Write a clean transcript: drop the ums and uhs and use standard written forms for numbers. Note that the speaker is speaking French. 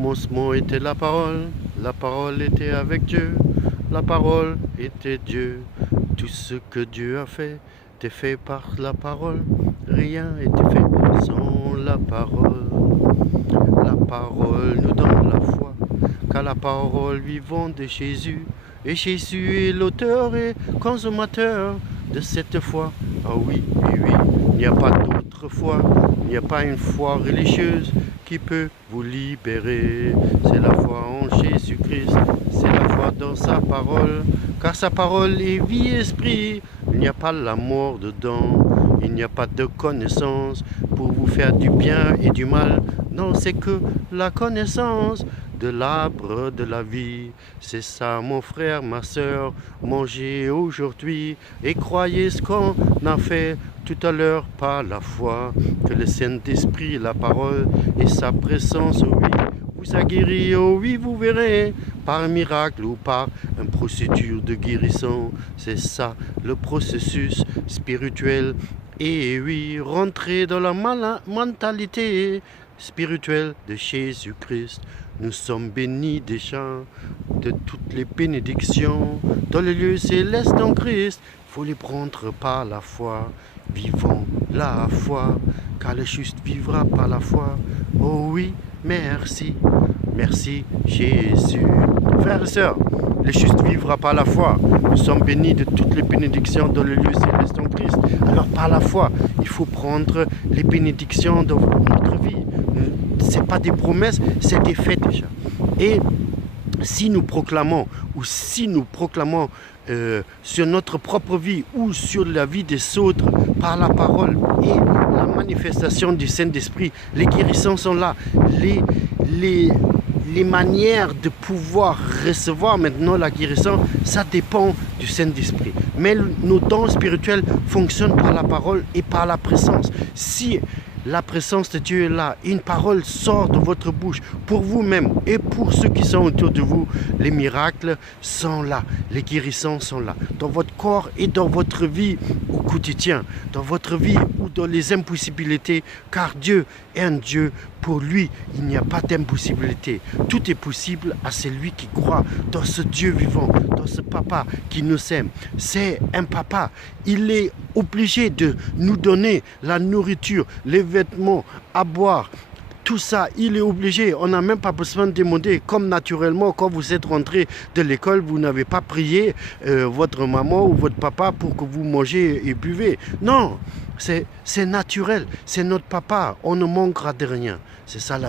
commencement était la parole était avec Dieu, la parole était Dieu. Tout ce que Dieu a fait était fait par la parole, rien n'était fait sans la parole. La parole nous donne la foi, car la parole vivante de Jésus, et Jésus est l'auteur et consommateur de cette foi. Ah oui, oui, oui, il n'y a pas d'autre foi, il n'y a pas une foi religieuse qui peut vous libérer. C'est la foi en Jésus-Christ, c'est la foi dans sa parole, car sa parole est vie et esprit. Il n'y a pas la mort dedans, il n'y a pas de connaissance pour vous faire du bien et du mal. Non, c'est que la connaissance de l'arbre de la vie. C'est ça, mon frère, ma soeur, mangez aujourd'hui et croyez ce qu'on a fait tout à l'heure par la foi, que le Saint-Esprit, la parole et sa présence, oui, vous a guéri, oh oui, vous verrez, par un miracle ou par un procédure de guérison. C'est ça, le processus spirituel. Et oui, rentrer dans la mentalité spirituelle de Jésus-Christ. Nous sommes bénis déjà de toutes les bénédictions dans le lieu céleste en Christ. Il faut les prendre par la foi. Vivons la foi, car le juste vivra par la foi. Oh oui, merci. Merci Jésus. Frères et sœurs, le juste vivra par la foi. Nous sommes bénis de toutes les bénédictions dans le lieu céleste en Christ. Alors par la foi, il faut prendre les bénédictions dans notre vie. Ce n'est pas des promesses, c'est des faits déjà. Et si nous proclamons sur notre propre vie ou sur la vie des autres par la parole et la manifestation du Saint-Esprit, les guérisons sont là, les manières de pouvoir recevoir maintenant la guérison, ça dépend du Saint-Esprit. Mais nos dons spirituels fonctionnent par la parole et par la présence. Si la présence de Dieu est là, une parole sort de votre bouche pour vous-même et pour ceux qui sont autour de vous, les miracles sont là, les guérisons sont là, dans votre corps et dans votre vie au quotidien, dans votre vie ou dans les impossibilités, car Dieu est un Dieu. Pour lui, il n'y a pas d'impossibilité. Tout est possible à celui qui croit dans ce Dieu vivant, dans ce papa qui nous aime. C'est un papa. Il est obligé de nous donner la nourriture, les vêtements, à boire. Tout ça, il est obligé. On n'a même pas besoin de demander. Comme naturellement, quand vous êtes rentré de l'école, vous n'avez pas prié votre maman ou votre papa pour que vous mangez et buvez. Non, c'est naturel. C'est notre papa. On ne manquera de rien. C'est ça la